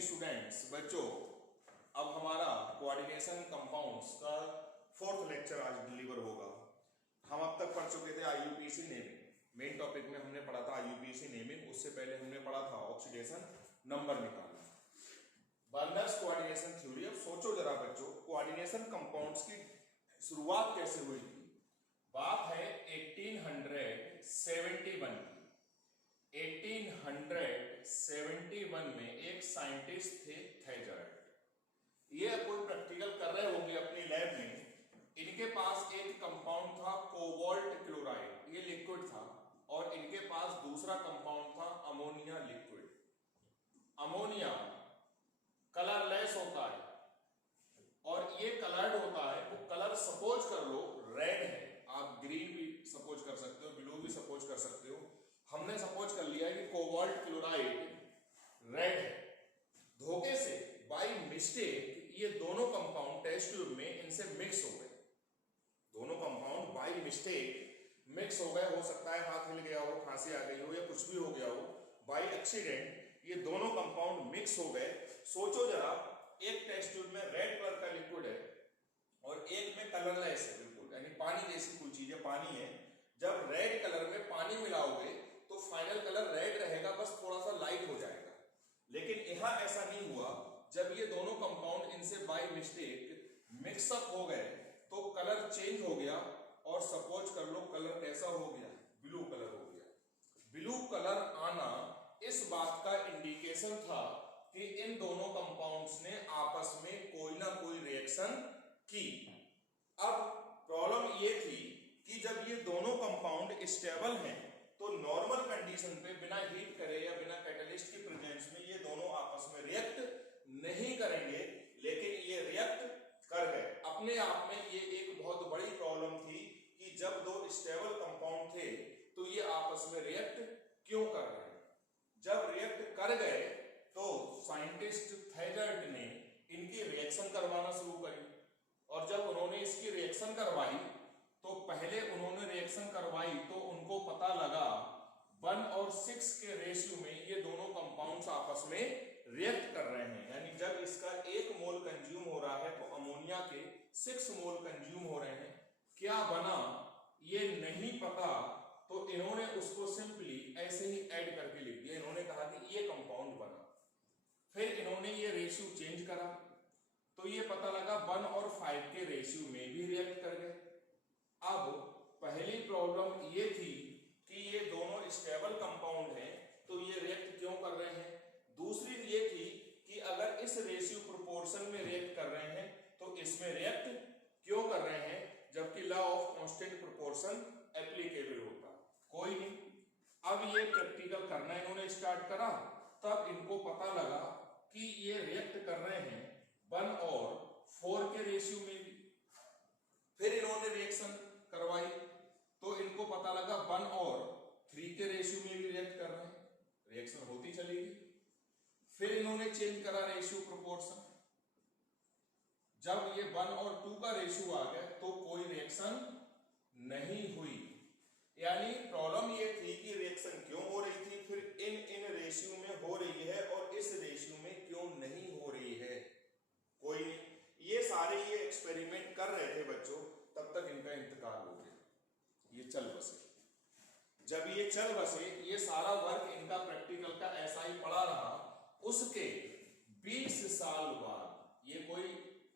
Students बच्चों, अब हमारा कोऑर्डिनेशन कंपाउंड्स का 4th लेक्चर आज डिलीवर होगा। हम अब तक पढ़ चुके थे आईयूपीएसी नेमिंग। मेन टॉपिक में हमने पढ़ा था आईयूपीएसी नेमिंग, उससे पहले हमने पढ़ा था ऑक्सीडेशन नंबर निकालना, बर्नर्स कोऑर्डिनेशन थ्योरी। अब सोचो जरा बच्चों, कोऑर्डिनेशन कंपाउंड्स की शुरुआत कैसे हुई थी। बात है 1871 की। 1871 में एक साइंटिस्ट थे थैजर्ड। ये कोई प्रैक्टिकल कर रहे होंगे अपनी लैब में। इनके पास एक कंपाउंड था कोबाल्ट क्लोराइड, ये लिक्विड था, और इनके पास दूसरा कंपाउंड था अमोनिया लिक्विड। अमोनिया कलरलेस होता है और ये कलर्ड होता है। वो कलर सपोज कर लो रेड है, आप ग्रीन भी सपोज कर सकते हो, ब्लू भी सपोज कर सकते हो। हमने सपोज कर लिया कि कोबाल्ट क्लोराइड रेड है। धोखे से बाय मिस्टेक ये दोनों कंपाउंड टेस्ट ट्यूब में इनसे मिक्स हो गए। दोनों कंपाउंड बाय मिस्टेक मिक्स हो गए। हो सकता है हाथ हिल गया हो, खांसी आ गई हो, या कुछ भी हो गया हो। बाय एक्सीडेंट ये दोनों कंपाउंड मिक्स हो गए। सोचो जरा, एक टेस्ट ट्यूब में रेड कलर का लिक्विड है और एक में कलरलेस है, बिल्कुल यानी पानी जैसी कोई चीज है, पानी है। जब रेड कलर में पानी मिलाओगे तो फाइनल कलर रेड रहेगा, बस थोड़ा सा लाइट हो जाएगा। लेकिन यहां ऐसा नहीं हुआ। जब ये दोनों कंपाउंड इनसे बाय मिस्टेक मिक्सअप हो गए तो कलर चेंज हो गया, और सपोज कर लो कलर कैसा हो गया, ब्लू कलर हो गया। ब्लू कलर आना इस बात का इंडिकेशन था कि इन दोनों कंपाउंड्स ने आपस में कोई ना कोई रिएक्शन की। अब प्रॉब्लम ये थी कि जब ये दोनों कंपाउंड स्टेबल हैं तो नॉर्मल कंडीशन पे बिना हीट करे या बिना कैटलिस्ट की प्रेजेंस में ये दोनों आपस में रिएक्ट नहीं करेंगे, लेकिन ये रिएक्ट कर गए। अपने आप में ये एक बहुत बड़ी प्रॉब्लम थी कि जब दो स्टेबल कंपाउंड थे तो ये आपस में रिएक्ट क्यों कर रहे हैं। जब रिएक्ट कर गए तो साइंटिस्ट थैजर्ड ने इनकी रिएक्शन करवाना शुरू करी, और जब उन्होंने इसकी रिएक्शन करवाई तो पहले उन्होंने रिएक्शन करवाई तो उनको पता लगा 1 और 6 के रेशियो में ये दोनों कंपाउंड्स आपस में रिएक्ट कर रहे हैं। यानी जब इसका 1 मोल कंज्यूम हो रहा है तो अमोनिया के 6 मोल कंज्यूम हो रहे हैं। क्या बना ये नहीं पता, तो इन्होंने उसको सिंपली ऐसे ही ऐड करके लिख दिया। इन्होंने कहा कि ये कंपाउंड बना। फिर इन्होंने ये रेशियो चेंज करा तो ये पता लगा 1 और 5 के रेशियो में भी रिएक्ट कर गए। अब पहली प्रॉब्लम ये थी कि ये दोनों स्टेबल कंपाउंड हैं तो ये रिएक्ट क्यों कर रहे हैं। दूसरी ये थी कि अगर इस रेशियो प्रोपोर्शन में रिएक्ट कर रहे हैं तो इसमें रिएक्ट क्यों कर रहे हैं, जबकि law of constant proportion applicable होता। कोई नहीं। अब ये प्रैक्टिकल करना इन्होंने स्टार्ट करा, तब इनको पता लगा कि ये रिएक्ट कर रहे हैं 1 और 4 के रेशियो में भी। फिर इन्होंने रिएक्शन करवाई तो इनको पता लगा 1 और 3 के रेशियो में भी रिएक्ट कर रहे हैं। रिएक्शन होती चलेगी। फिर इन्होंने चेंज करा रेशियो प्रोपोर्शन। जब ये 1 और 2 का रेशियो आ गया तो कोई रिएक्शन नहीं हुई। यानी प्रॉब्लम ये थी कि रिएक्शन क्यों हो रही थी, फिर इन रेशियो में हो रही है और इस रेशियो में क्यों नहीं हो रही है। कोई नहीं। ये सारे ये एक्सपेरिमेंट कर रहे थे बच्चों, तब तक इनका इंतकाल हो गया। ये चल बसे। जब ये चल बसे, ये सारा वर्क इनका प्रैक्टिकल का ऐसा ही पड़ा रहा। उसके 20 साल बाद, ये कोई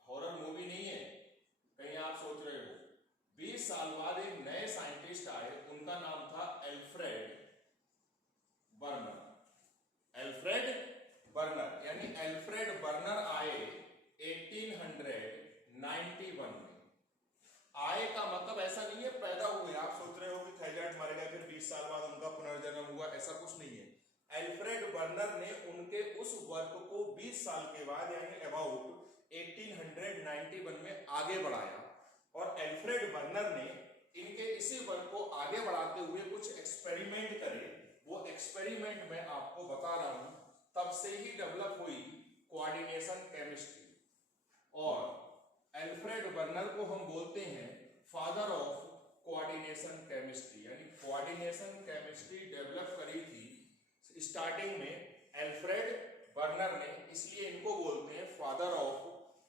हॉरर मूवी नहीं है कहीं आप सोच रहे हो, 20 साल बाद एक नए साइंटिस्ट आए, उनका नाम था एल्फ्रेड बर्नर। एल्फ्रेड बर्नर यानी एल्फ्रेड बर्नर आए 1891 में। आए का मतलब ऐसा नहीं है पैदा हुए। आप सोच रहे हो कि थैजर्ड मर गए फिर 20 साल बाद उनका पुनर्जन्म हुआ, ऐसा कुछ नहीं है। एल्फ्रेड बर्नर ने उनके उस वर्क को 20 साल के बाद यानी अबाउट 1891 में आगे बढ़ाया, और एल्फ्रेड बर्नर ने इनके इसी वर्क को आगे बढ़ाते हुए कुछ एक्सपेरिमेंट करे। वो एक्सपेरिमेंट मैं आपको बता रहा हूं। तब से ही डेवलप हुई कोऑर्डिनेशन केमिस्ट्री, और एल्फ्रेड बर्नर को हम बोलते हैं फादर ऑफ कोऑर्डिनेशन केमिस्ट्री। यानी कोऑर्डिनेशन केमिस्ट्री डेवलप करी थी स्टार्टिंग में एल्फ्रेड बर्नर ने, इसलिए इनको बोलते हैं father of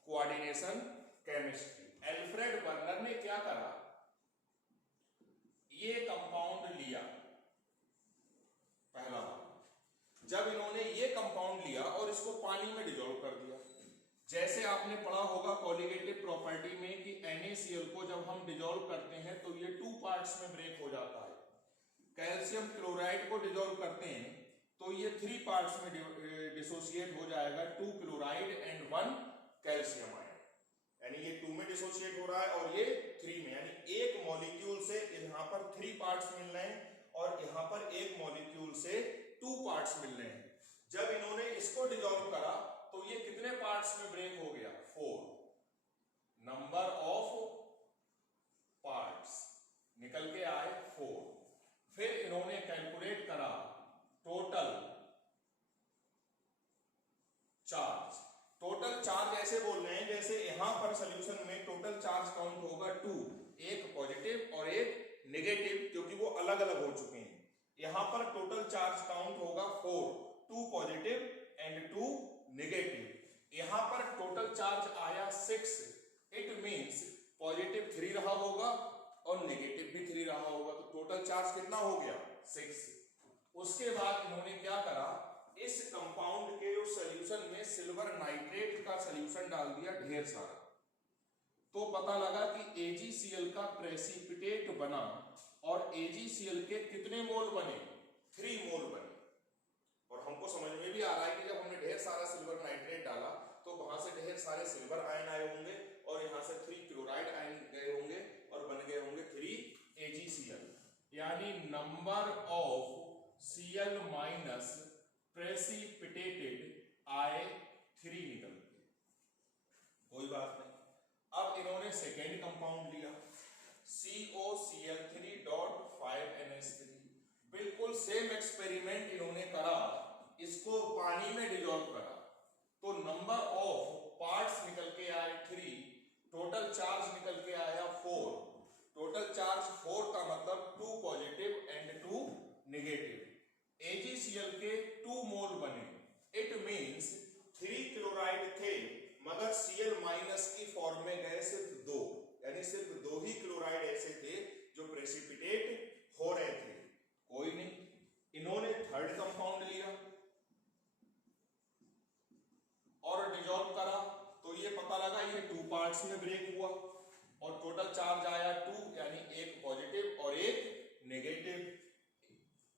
coordination chemistry. Alfred burner ने क्या करा, ये कंपाउंड लिया पहला बार, जब इन्होंने ये कंपाउंड लिया और इसको पानी में डिसॉल्व कर दिया। जैसे आपने पढ़ा होगा कोलिगेटिव प्रॉपर्टी में कि NaCl को जब हम डिसॉल्व करते हैं तो ये 2 पार्ट्स में ब्रेक हो जाता है। कैल्शियम क्लोराइड को डिसॉल्व करते हैं तो ये 3 पार्ट्स में डिसोसिएट हो जाएगा, 2 क्लोराइड एंड 1 कैल्शियम आयन, यानी ये 2 में डिसोसिएट हो रहा है और ये 3 में, यानी एक मॉलिक्यूल से यहाँ पर 3 पार्ट्स मिल रहे हैं और यहाँ पर एक मॉलिक्यूल से 2 पार्ट्स मिल रहे हैं। जब इन्होंने इसको डिसॉल्व करा तो ये कितने पार्ट्स में ब्रेक हो गया, 4। नंबर ऑफ पार्ट्स निकल के आए 4। फिर इन्होंने कैलकुलेट करा टोटल चार्ज। टोटल चार्ज ऐसे बोल रहे हैं जैसे यहां पर सॉल्यूशन में टोटल चार्ज काउंट होगा 2, एक पॉजिटिव और एक नेगेटिव, क्योंकि वो अलग अलग हो चुके हैं। यहां पर टोटल चार्ज काउंट होगा 4, 2 पॉजिटिव एंड 2 नेगेटिव। यहां पर टोटल चार्ज आया 6, इट मींस पॉजिटिव 3 रहा होगा और नेगेटिव भी 3 रहा होगा, तो टोटल चार्ज कितना हो गया, 6। उसके बाद इन्होंने क्या करा, इस कंपाउंड के सॉल्यूशन में सिल्वर नाइट्रेट का सॉल्यूशन डाल दिया ढेर सारा, तो पता लगा कि AgCl का प्रेसिपिटेट बना और AgCl के कितने मोल बने, 3 मोल बने। और हमको समझ में भी आ रहा है कि जब हमने ढेर सारा सिल्वर नाइट्रेट डाला तो वहां से ढेर सारे सिल्वर आयन आए होंगे और यहाँ से 3 क्लोराइड आयन गए होंगे और बन गए होंगे 3 AgCl, यानी number of Cl minus precipitated आए 3 निकल के, कोई बात नहीं। अब इन्होंने सेकेंड कंपाउंड लिया COCl3.5NH3, बिल्कुल सेम एक्सपेरिमेंट इन्होंने करा, इसको पानी में डिसॉल्व करा तो नंबर ऑफ पार्ट्स निकल के आए 3, टोटल चार्ज निकल के आया 4। टोटल चार्ज 4 का मतलब 2 पॉजिटिव एंड 2 नेगेटिव। AgCl के 2 मोल बने, इट मींस 3 क्लोराइड थे मगर Cl माइनस की फॉर्म में गए सिर्फ 2, यानी सिर्फ 2 ही क्लोराइड ऐसे थे जो प्रेसिपिटेट हो रहे थे। कोई नहीं, इन्होंने थर्ड कंपाउंड लिया और डिसॉल्व करा तो ये पता लगा ये 2 पार्ट्स में ब्रेक हुआ और टोटल चार्ज आया 2, यानी एक पॉजिटिव और एक नेगेटिव।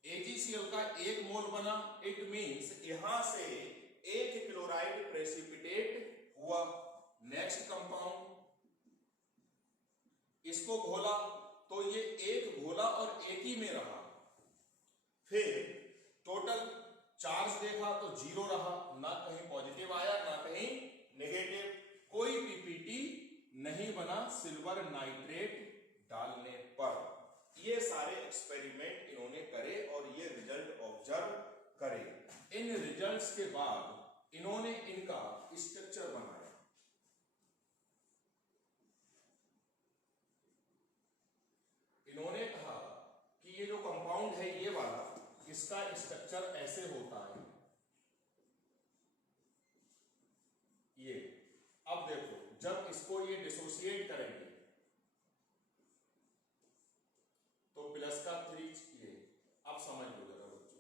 AgCl का 1 मोल बना, इट मींस यहां से 1 क्लोराइड प्रेसिपिटेट हुआ। नेक्स्ट कंपाउंड, इसको घोला तो ये एक घोला और एक ही में रहा। फिर टोटल चार्ज देखा तो 0 रहा, ना कहीं पॉजिटिव आया ना कहीं नेगेटिव, कोई पीपीटी नहीं बना सिल्वर नाइट्रेट डालने पर। ये सारे एक्सपेरिमेंट इन्होंने करे और ये रिजल्ट ऑब्जर्व करे। इन रिजल्ट्स के बाद इन्होंने इनका स्ट्रक्चर बनाया। इन्होंने कहा कि ये जो कंपाउंड है ये वाला, इसका स्ट्रक्चर ऐसे होता है। ये अब देखो, जब इसको ये डिसोसिएट करेंगे तो प्लस का 3, ये अब समझ लो जरा बच्चों,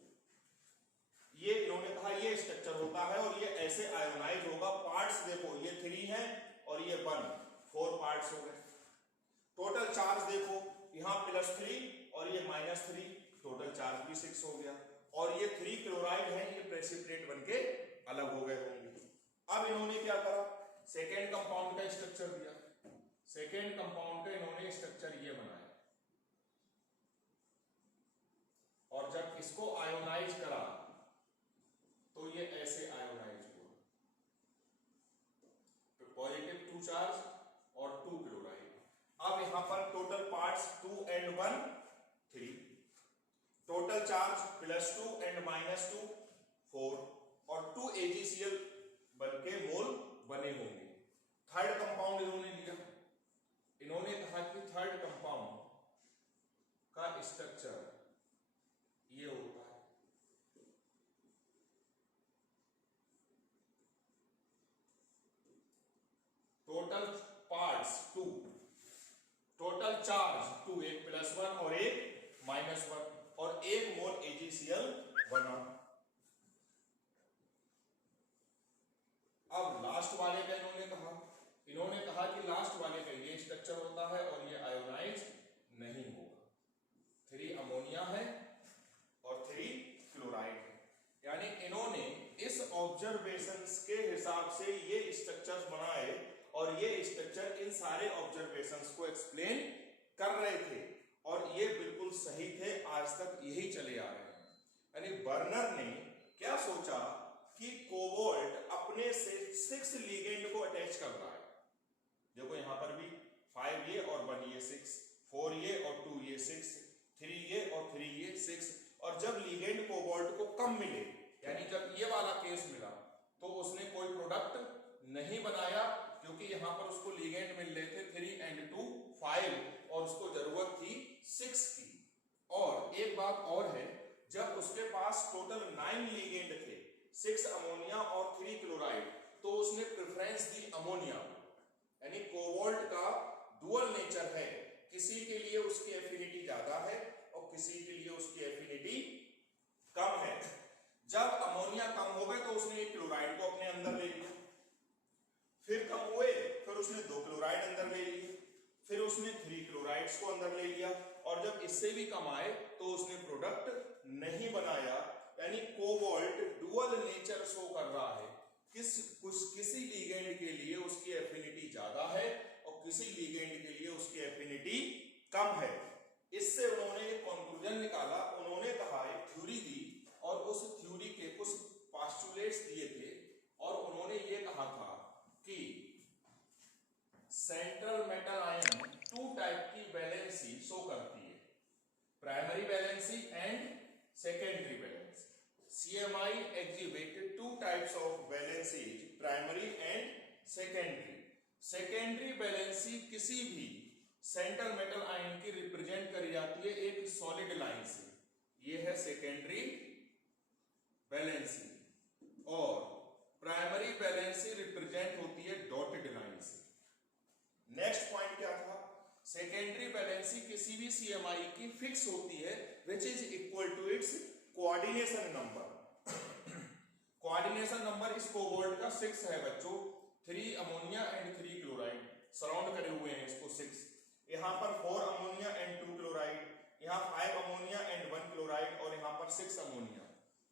ये इन्होंने कहा ये स्ट्रक्चर होता है और ये ऐसे आयोनाइज होगा। पार्ट्स देखो, ये 3 है और ये 1, 4 पार्ट्स हो गए। टोटल चार्ज देखो, यहां +3 और ये -3, टोटल चार्ज भी 6 हो गया। और ये 3 क्लोराइड है, ये प्रेसिपिटेट बनके अलग हो गए होंगे। अब इन्होंने क्या करा, सेकेंड कंपाउंड का स्ट्रक्चर दिया। सेकेंड कंपाउंड का इन्होंने स्ट्रक्चर ये बनाया और जब इसको आयोनाइज करा तो ये ऐसे आयोनाइज हुआ, तो पॉजिटिव 2 चार्ज और 2 क्लोराइड। अब यहां पर total parts 2 and 1 3, total charge +2 and -2 4 और 2 AgCl बनके मोल बने होंगे। थर्ड कंपाउंड इन्होंने लिया। इन्होंने कहा कि थर्ड कंपाउंड का स्ट्रक्चर ये होता है। मास 2, टोटल चार्ज 2, एक +1 और एक -1, और 1 मोल AgCl बना। अब लास्ट वाले का इन्होंने कहा कि लास्ट वाले का ये स्ट्रक्चर होता है और ये आयोनाइज नहीं होगा। 3 अमोनिया है और 3 क्लोराइड है, यानी इन्होंने इस ऑब्जर्वेशंस के हिसाब से ये स्ट्रक्चर्स बनाए और ये स्ट्रक्चर इन सारे ऑब्जर्वेशंस को एक्सप्लेन कर रहे थे और ये बिल्कुल सही थे, आज तक यही चले आ रहे हैं। यानी बर्नर ने क्या सोचा कि कोबाल्ट अपने से 6 लिगेंड को अटैच कर रहा है। देखो यहां पर भी 5 ये और 1 ये 6, 4 ये और 2 ये 6, 3 ये और 3 ये 6, और जब लिगेंड कोबाल्ट को कम मिले, यानी जब ये वाला केस मिला, तो उसने कोई प्रोडक्ट नहीं बनाया, क्योंकि यहां पर उसको लिगेंड मिल रहे थे 3 and 2 5 और उसको जरूरत थी 6 की। और एक बात और है, जब उसके पास टोटल 9 लिगेंड थे, 6 अमोनिया और 3 क्लोराइड, तो उसने प्रेफरेंस दी अमोनिया। यानी कोबाल्ट का डुअल नेचर है, किसी के लिए उसकी एफिनिटी ज्यादा है और किसी के लिए उसकी एफिनिटी कम है। जब अमोनिया कम हो गए तो उसने एक क्लोराइड को अपने अंदर ले लिया, फिर कम हुए, फिर उसने 2 क्लोराइड अंदर ले लिए, फिर उसने 3 क्लोराइड्स को अंदर ले लिया, और जब इससे भी कम आए तो उसने प्रोडक्ट नहीं बनाया। यानी कोबाल्ट डुअल नेचर शो कर रहा है, किसी लिगेंड के लिए उसकी एफिनिटी ज्यादा है और किसी लिगेंड के लिए उसकी एफिनिटी कम है। इससे उन्होंने एक कंक्लूजन निकाला, उन्होंने कहा, एक थ्योरी दी और उस थ्योरी के कुछ पोस्टुलेट्स दिए थे, और उन्होंने ये कहा था कि सेंट्रल मेटल आयन 2 टाइप की वैलेंसी शो करती है, primary valency and secondary valency. CMI exhibit 2 types of valencies, primary and secondary. Secondary valency किसी भी सेंट्रल मेटल आयन की रिप्रेजेंट करी जाती है एक सॉलिड लाइन से, ये है सेकेंडरी वैलेंसी, और प्राइमरी वैलेंसी रिप्रेजेंट होती है डॉटेड लाइन से। नेक्स्ट पॉइंट क्या था, सेकेंडरी वैलेंसी किसी भी CMI की फिक्स होती है, which is equal to its coordination number. Coordination number इस कोबाल्ट का 6 है बच्चों, 3 अमोनिया एंड 3 क्लोराइड सराउंड करे हुए हैं इसको 6, यहां पर 4 अमोनिया एंड 2 क्लोराइड, यहां 5 अमोनिया एंड 1 क्लोराइड, और यहां पर 6 अमोनिया।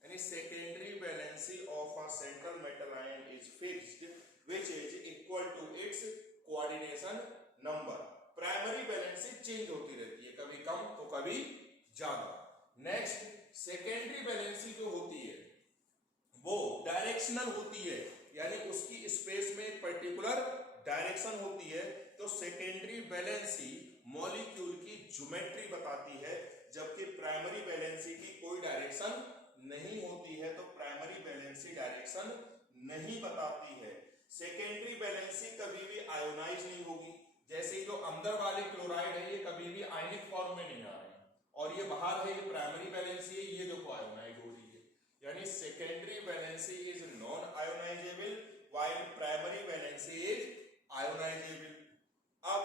यानी secondary valency of a central metal ion is fixed which is equal to its coordination number. Primary valency change होती रहती है, कभी कम तो कभी ज्यादा। नेक्स्ट, सेकेंडरी वैलेंसी जो होती है वो डायरेक्शनल होती है, यानी उसकी स्पेस में एक पर्टिकुलर डायरेक्शन होती है। तो सेकेंडरी वैलेंसी मॉलिक्यूल की ज्योमेट्री बताती है, जबकि प्राइमरी वैलेंसी की कोई डायरेक्शन नहीं होती है, तो प्राइमरी वैलेंसी डायरेक्शन नहीं बताती है। सेकेंडरी वैलेंसी कभी भी आयोनाइज नहीं होगी, जैसे जो अंदर वाले क्लोराइड है ये कभी भी आयनिक फॉर्म में नहीं आ रहे हैं, और ये बाहर है, ये प्राइमरी वैलेंसी है, ये देखो आयोनाइज हो रही है। यानी secondary valency is non ionisable while primary valency is ionisable. अब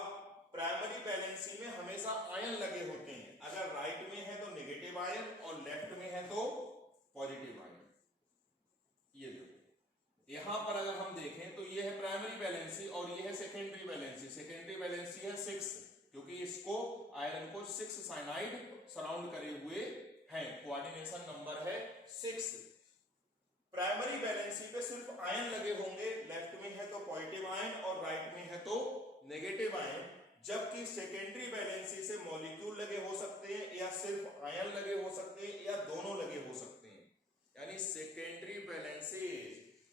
प्राइमरी वैलेंसी में हमेशा आयन लगे होते हैं, अगर राइट में है तो नेगेटिव आयन और लेफ्ट में है तो पॉजिटिव आयन। ये देखो यहां पर अगर हम देखें तो ये है प्राइमरी वैलेंसी और ये है सेकेंडरी वैलेंसी। सेकेंडरी वैलेंसी है 6, क्योंकि इसको आयरन को 6 साइनाइड सराउंड करे हुए हैं, कोऑर्डिनेशन नंबर है 6। प्राइमरी वैलेंसी पे सिर्फ आयन लगे होंगे, लेफ्ट में है तो पॉजिटिव आयन और राइट में है तो नेगेटिव आयन, जबकि सेकेंडरी वैलेंसी से मॉलिक्यूल लगे हो सकते हैं, या सिर्फ आयन लगे हो सकते हैं, या दोनों लगे हो सकते हैं। यानी secondary valency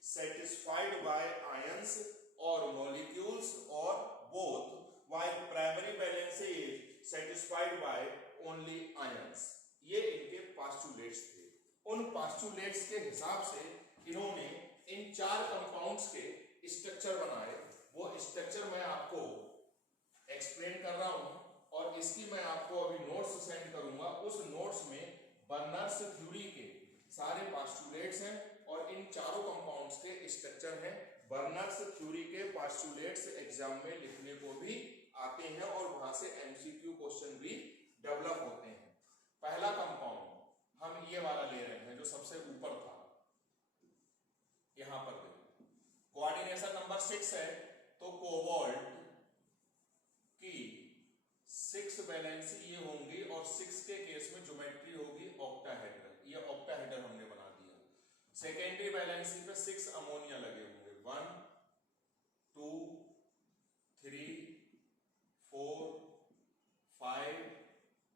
satisfied by ions or molecules or both, while primary valency is satisfied by only ions। ये इनके पोस्टुलेट्स थे। उन पोस्टुलेट्स के हिसाब से इन्होंने इन 4 कंपाउंड्स के स्ट्रक्चर बनाए। वो स्ट्रक्चर मैं आपको एक्सप्लेन कर रहा हूं और इसकी मैं आपको अभी नोट्स सेंड करूंगा। उस नोट्स में बर्नर्स थ्योरी के सारे पोस्टुलेट्स हैं और इन चारों कंपाउंड्स के स्ट्रक्चर हैं। बर्नर्स थ्योरी के पोस्टुलेट्स एग्जाम में लिखने को भी आते हैं और वहां से एमसीक्यू क्वेश्चन भी डेवलप होते हैं। पहला कंपाउंड हम ये वाला ले रहे हैं जो सबसे ऊपर था, यहां पर देखो कोऑर्डिनेशन नंबर 6 है, तो कोबाल्ट की 6 वैलेंसी ये होंगी और 6 के केस में ज्योमेट्री होगी ऑक्टाहेड्रल, ये ऑक्टाहेड्रल हमने बना दिया। सेकेंडरी वैलेंसी पे 6 अमोनिया लगे होंगे, 1 2 3 4 5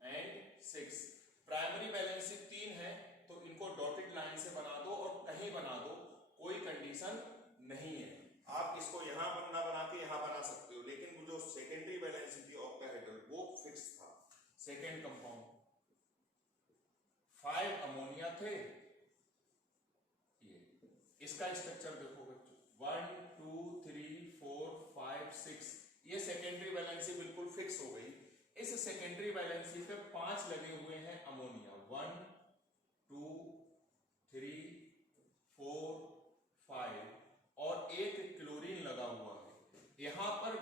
एंड 6। प्राइमरी वैलेंसी 3 है तो इनको डॉटेड लाइन से बना दो और कहीं बना दो, कोई कंडीशन नहीं है। आप इसको यहां ना बना के यहां बना सकते हो, लेकिन वो जो सेकेंडरी वैलेंसी थी ऑक्टाहेड्रल वो फिक्स था। सेकेंड कंपाउंड 5 अमोनिया थे, ये इसका स्ट्रक्चर देखो बच्चों, 1 2 3 4 5 6, ये सेकेंडरी वैलेंसी बिल्कुल फिक्स हो गई। इस सेकेंडरी वैलेंसी पे 5 लगे हुए हैं अमोनिया, 1 2 3 4 5 और एक क्लोरीन लगा हुआ है। यहां पर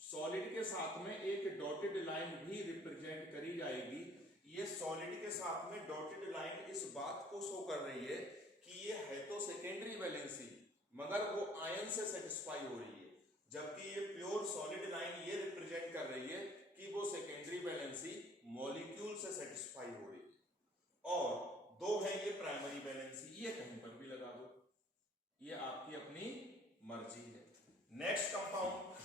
सॉलिड के साथ में एक डॉटेड लाइन भी रिप्रेजेंट करी जाएगी। ये सॉलिड के साथ में डॉटेड लाइन इस बात को शो कर रही है कि ये है तो सेकेंडरी वैलेंसी मगर वो आयन से सेटिस्फाई हो रही है, जबकि ये प्योर सॉलिड लाइन ये रिप्रेजेंट कर रही है कि वो सेकेंडरी वैलेंसी मॉलिक्यूल से सेटिस्फाई हो रही है। और 2 है ये प्राइमरी वैलेंसी, ये कहीं पर भी लगा दो, ये आपकी अपनी मर्जी है। नेक्स्ट कंपाउंड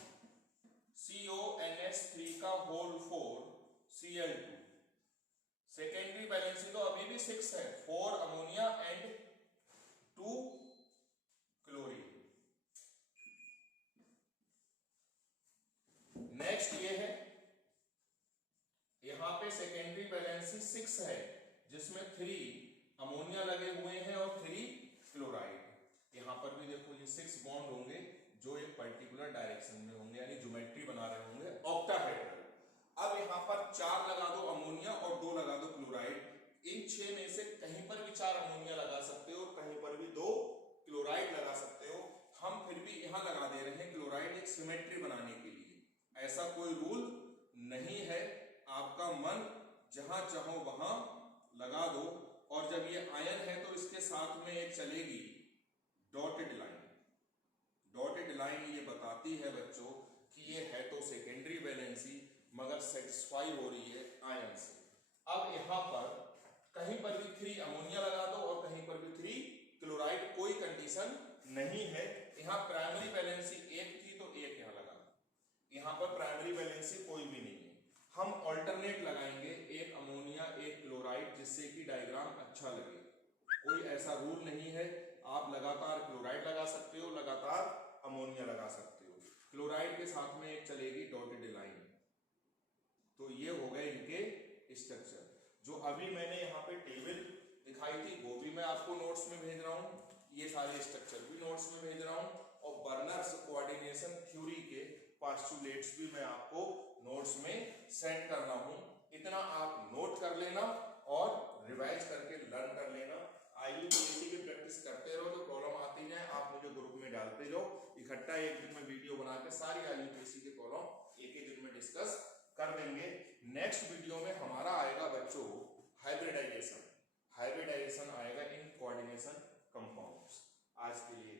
CONH3 का होल 4 Cl2, सेकेंडरी वैलेंसी तो अभी भी 6 है, 4 अमोनिया एंड 2 क्लोरीन। नेक्स्ट ये है, यहां पे सेकेंडरी वैलेंसी 6 है जिसमें 3 अमोनिया लगे हुए हैं और 3 क्लोराइड। यहां पर भी देखो ये 6 बॉन्ड होंगे जो एक पर्टिकुलर डायरेक्शन में होंगे, यानी ज्योमेट्री बना रहे होंगे ऑक्टाहेड्रल। अब यहां पर 4 लगा दो अमोनिया और 2 लगा दो क्लोराइड। इन 6 में से कहीं पर भी 4 अमोनिया लगा सकते हो, कहीं पर भी 2 क्लोराइड लगा सकते हो। हम फिर भी यहां लगा दे रहे हैं क्लोराइड एक सिमेट्री बनाने के लिए, ऐसा कोई रूल नहीं है, आपका मन जहां चाहो वहां लगा दो। और जब ये आयन है तो इसके साथ में एक चलेगी डॉटेड लाइन। डॉटेड लाइन ये बताती है बच्चों कि ये है तो सेकेंडरी वैलेंसी मगर सेटिस्फाई हो रही है आयन से। अब यहां पर कहीं पर भी 3 अमोनिया लगा दो और कहीं पर भी 3 क्लोराइड, कोई कंडीशन नहीं है। यहां प्राइमरी वैलेंसी 1 थी तो 1 यहां लगा दो, यहां पर प्राइमरी वैलेंसी कोई भी नहीं है। हम ऑल्टरनेट लगाएंगे, एक अमोनिया एक क्लोराइड, जिससे कि डायग्राम अच्छा लगे। कोई ऐसा रूल नहीं है, आप लगातार क्लोराइड लगा सकते हो, लगातार अमोनिया लगा सकते हो। क्लोराइड के साथ में एक चलेगी डॉटेड लाइन। तो ये हो गए इनके स्ट्रक्चर। जो अभी मैंने यहाँ पे टेबल दिखाई थी वो भी मैं आपको नोट्स में भेज रहा हूँ, ये सारे स्ट्रक्चर भी नोट्स में भेज रहा हूँ, और बर्नर्स कोऑर्डिनेशन थ्योरी के पोस्टुलेट्स भी मैं आपको नोट्स में सेंड कर रहा हूँ। इतना आप नोट कर लेना और रिवाइज करके लर्न कर लेना। IUPAC की प्रैक्टिस करते रहो, जो प्रॉब्लम आती जाए आप मुझे ग्रुप में डालते जाओ। इकट्ठा एक दिन में वीडियो बना के सारी IUPAC के प्रॉब्लम एक ही दिन में डिस्कस कर देंगे। नेक्स्ट वीडियो में हमारा आएगा बच्चों हाइब्रिडाइजेशन। हाइब्रिडाइजेशन आएगा इन कोऑर्डिनेशन कंपाउंड्स। आज के लिए